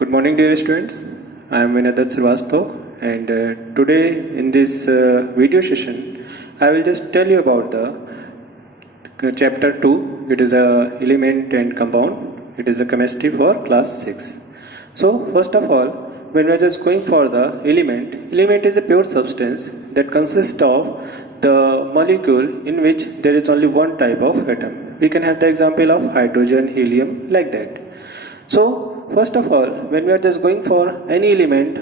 Good morning, dear students. I am Vinay Srivastava, and today in this video session, I will just tell you about the chapter 2. It is a element and compound. It is a chemistry for class 6. So, first of all, when we are just going for the element is a pure substance that consists of the molecule in which there is only one type of atom. We can have the example of hydrogen, helium, like that. So, first of all, when we are just going for any element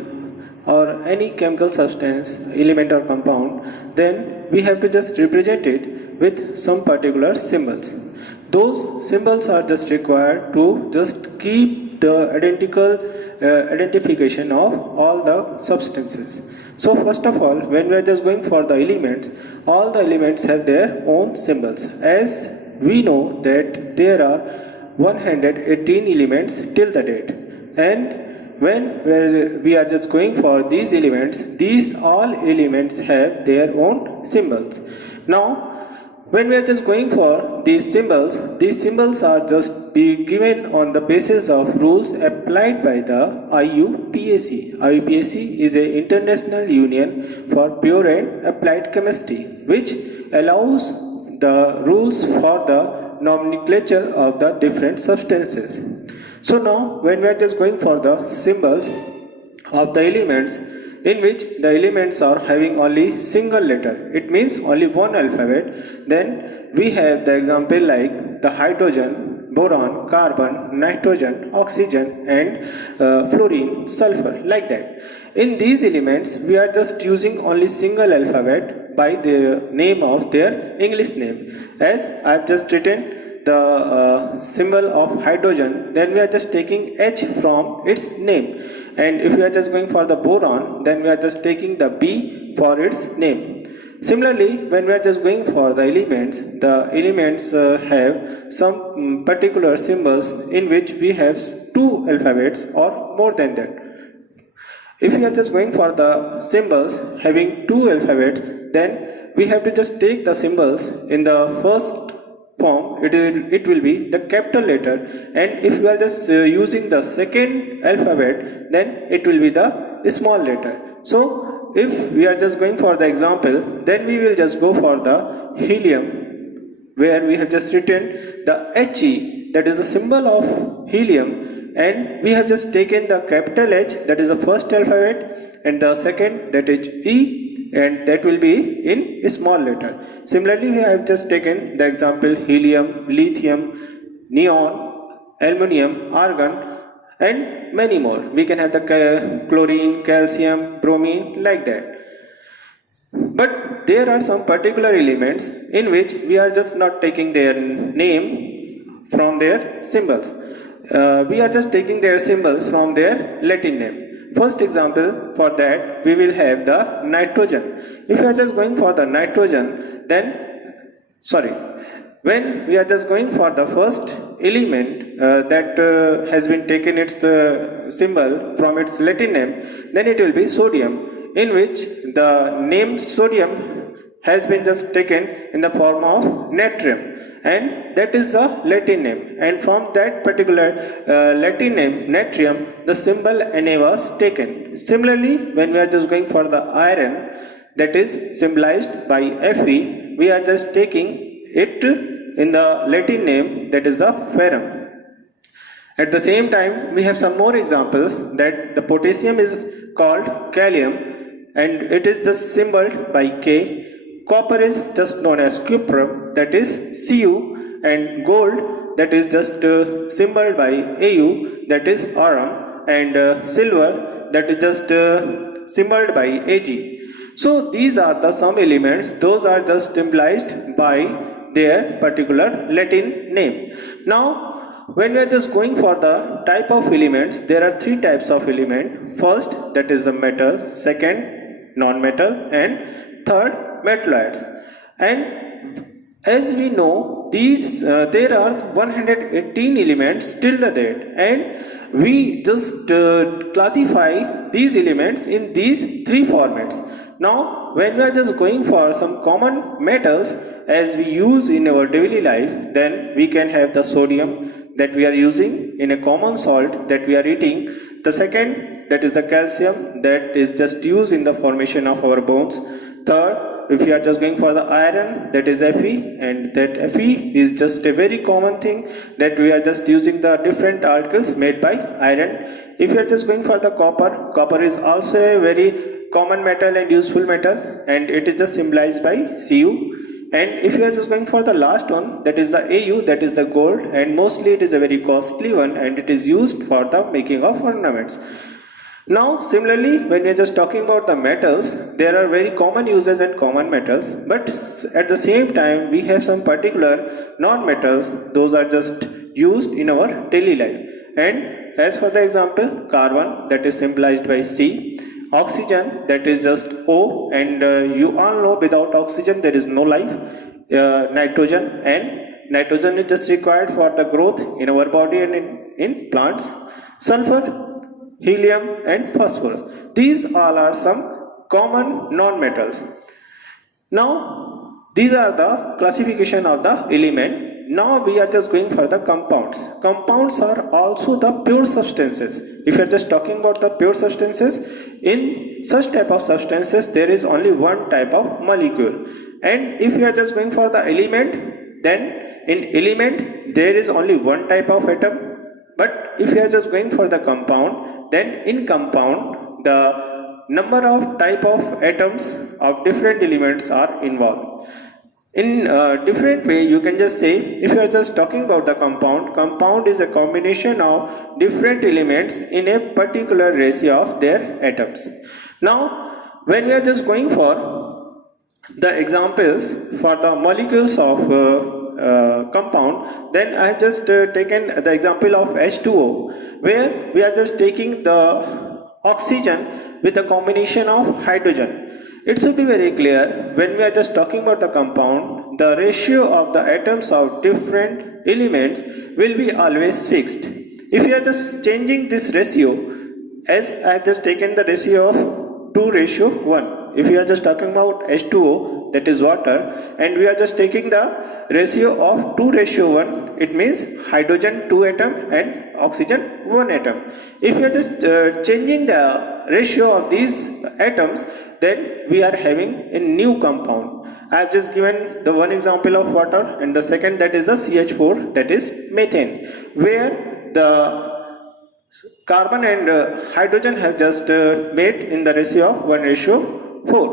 or any chemical substance, element or compound, then we have to just represent it with some particular symbols. Those symbols are just required to just keep the identification of all the substances. So first of all, when we are just going for the elements, all the elements have their own symbols. As we know that there are 118 elements till the date, and when we are just going for these elements, these all elements have their own symbols. Now when we are just going for these symbols are just be given on the basis of rules applied by the IUPAC. IUPAC is an international union for pure and applied chemistry, which allows the rules for the nomenclature of the different substances. So now when we are just going for the symbols of the elements, in which the elements are having only single letter, it means only one alphabet, then we have the example like the hydrogen, boron, carbon, nitrogen, oxygen, and fluorine, sulfur, like that. In these elements we are just using only single alphabet by the name of their English name. As I have just written the symbol of hydrogen, then we are just taking H from its name, and if we are just going for the boron, then we are just taking the B for its name. Similarly, when we are just going for the elements have some particular symbols in which we have two alphabets or more than that. If we are just going for the symbols having two alphabets, then we have to just take the symbols in the first form, it will be the capital letter, and if we are just using the second alphabet, then it will be the small letter. So if we are just going for the example, then we will just go for the helium, where we have just written the He, that is the symbol of helium, and we have just taken the capital H, that is the first alphabet, and the second, that is E, and that will be in a small letter. Similarly, we have just taken the example helium, lithium, neon, aluminium, argon, and many more. We can have the chlorine, calcium, bromine, like that. But there are some particular elements in which we are just not taking their name from their symbols. We are just taking their symbols from their Latin name. First example for that, we will have the nitrogen. If we are just going for the nitrogen, then when we are just going for the first element that has been taken its symbol from its Latin name, then it will be sodium, in which the name sodium has been just taken in the form of natrium, and that is the Latin name, and from that particular Latin name natrium, the symbol Na was taken. Similarly, when we are just going for the iron, that is symbolized by Fe, we are just taking it in the Latin name, that is the ferrum. At the same time, we have some more examples, that the potassium is called kalium, and it is just symbolized by K. Copper is just known as cuprum, that is Cu, and gold, that is just symbolized by Au, that is Arum, and silver, that is just symbolized by Ag. So these are the some elements, those are just symbolized by their particular Latin name. Now when we are just going for the type of elements, there are three types of element. First, that is the metal, second, non-metal, and third, metalloids. And as we know, these there are 118 elements till the date, and we just classify these elements in these three formats. Now when we are just going for some common metals as we use in our daily life, then we can have the sodium, that we are using in a common salt that we are eating. The second, that is the calcium, that is just used in the formation of our bones. Third, if we are just going for the iron, that is Fe, and that Fe is just a very common thing that we are just using the different articles made by iron. If you are just going for the copper, copper is also a very common metal and useful metal, and it is just symbolized by Cu. And if you are just going for the last one, that is the Au, that is the gold, and mostly it is a very costly one and it is used for the making of ornaments. Now similarly, when we are just talking about the metals, there are very common uses and common metals, but at the same time we have some particular non-metals, those are just used in our daily life. And as for the example, carbon, that is symbolized by C, oxygen, that is just O, and you all know without oxygen there is no life. Nitrogen, and nitrogen is just required for the growth in our body and in plants. Sulfur, helium, and phosphorus. These all are some common non-metals. Now these are the classification of the element. Now we are just going for the compounds. Compounds are also the pure substances. If you are just talking about the pure substances, in such type of substances there is only one type of molecule. And if you are just going for the element, then in element there is only one type of atom. But if you are just going for the compound, then in compound the number of type of atoms of different elements are involved. In a different way, you can just say, if you are just talking about the compound, compound is a combination of different elements in a particular ratio of their atoms. Now when we are just going for the examples for the molecules of compound, then I have just taken the example of H2O, where we are just taking the oxygen with a combination of hydrogen. It should be very clear, when we are just talking about the compound, the ratio of the atoms of different elements will be always fixed. If you are just changing this ratio, as I have just taken the ratio of 2:1, if you are just talking about H2O, that is water, and we are just taking the ratio of 2:1, it means hydrogen 2 atom and oxygen 1 atom. If we are just changing the ratio of these atoms, then we are having a new compound. I have just given the one example of water, and the second, that is the CH4, that is methane, where the carbon and hydrogen have just made in the ratio of 1:4.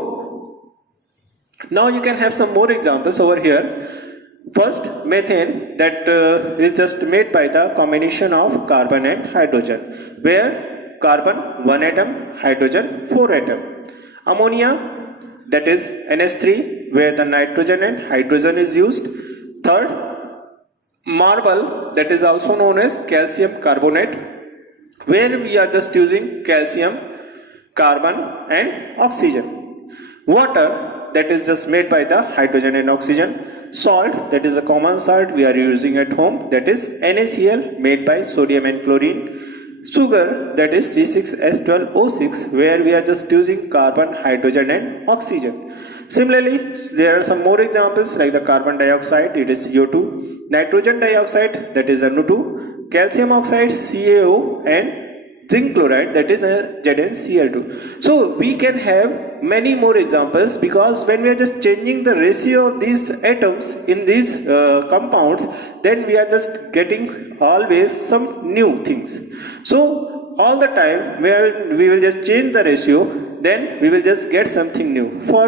Now you can have some more examples over here. First, methane, that is just made by the combination of carbon and hydrogen, where carbon 1 atom, hydrogen 4 atom. Ammonia, that is NH3, where the nitrogen and hydrogen is used. Third, marble, that is also known as calcium carbonate, where we are just using calcium, carbon and oxygen. Water, that is just made by the hydrogen and oxygen. Salt, that is a common salt we are using at home, that is NaCl, made by sodium and chlorine. Sugar, that is C6H12O6, where we are just using carbon, hydrogen and oxygen. Similarly, there are some more examples like the carbon dioxide, it is CO2, nitrogen dioxide, that is NO2, calcium oxide, CaO, and zinc chloride, that is ZnCl2. So we can have many more examples, because when we are just changing the ratio of these atoms in these compounds, then we are just getting always some new things. So all the time we will just change the ratio, then we will just get something new. For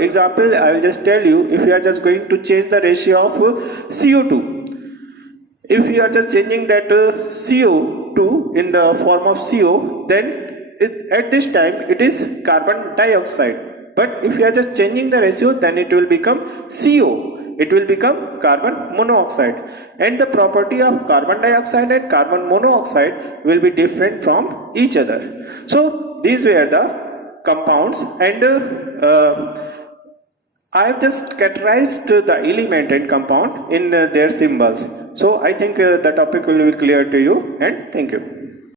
example, I will just tell you, if we are just going to change the ratio of CO2, if we are just changing that CO2 in the form of CO, then at this time it is carbon dioxide. But if we are just changing the ratio, then it will become CO. It will become carbon monoxide. And the property of carbon dioxide and carbon monoxide will be different from each other. So these were the compounds, and I have just categorized the element and compound in their symbols. So I think the topic will be clear to you, and thank you.